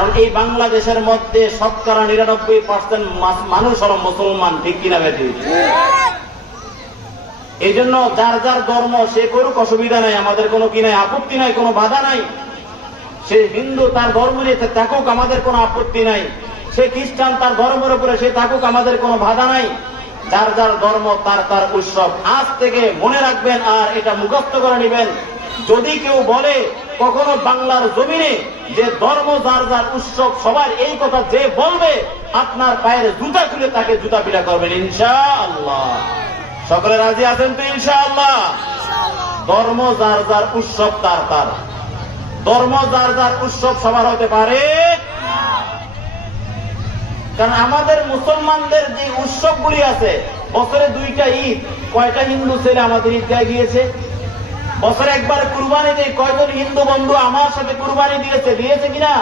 কারণ এই বাংলাদেশের মধ্যে শতকরা ৯৯% মানুষ হলো মুসলমান, ঠিক কিনা বেটি? এই জন্য যার যার ধর্ম সে করুক, অসুবিধা নাই, আমাদের কোনো কি নাই, আপত্তি নাই, কোনো বাধা নাই। সে হিন্দু তার ধর্ম নিয়ে থাকুক, আমাদের কোনো আপত্তি নাই। সে খ্রিস্টান তার ধর্মের উপরে সে থাকুক, আমাদের কোনো বাধা নাই। যার যার ধর্ম তার তার উৎসব। আজ থেকে মনে রাখবেন আর এটা মুখস্থ করে নেবেন, যদি কেউ বলে কখনো বাংলার জমিনে যে ধর্ম যার যার উৎসব সবার, এই কথা যে বলবে আপনার পায়ের জুতা খুলে তাকে জুতা পিটা করবেন ইনশাআল্লাহ। সকলে রাজি আছেন তো ইনশাআল্লাহ? ধর্ম যার যার উৎসব তার তার, ধর্ম যার যার উৎসব সবার হতে পারে। কারণ আমাদের মুসলমানদের যে উৎসবগুলি আছে, বছরে 2টা ঈদ, কয়টা হিন্দু ছেলে আমাদের ঈদগাহে গিয়েছে? বছরে একবার কুরবানি দেয়, কয়জন হিন্দু বন্ধু আমার সাথে কুরবানি দিয়েছে কিনা?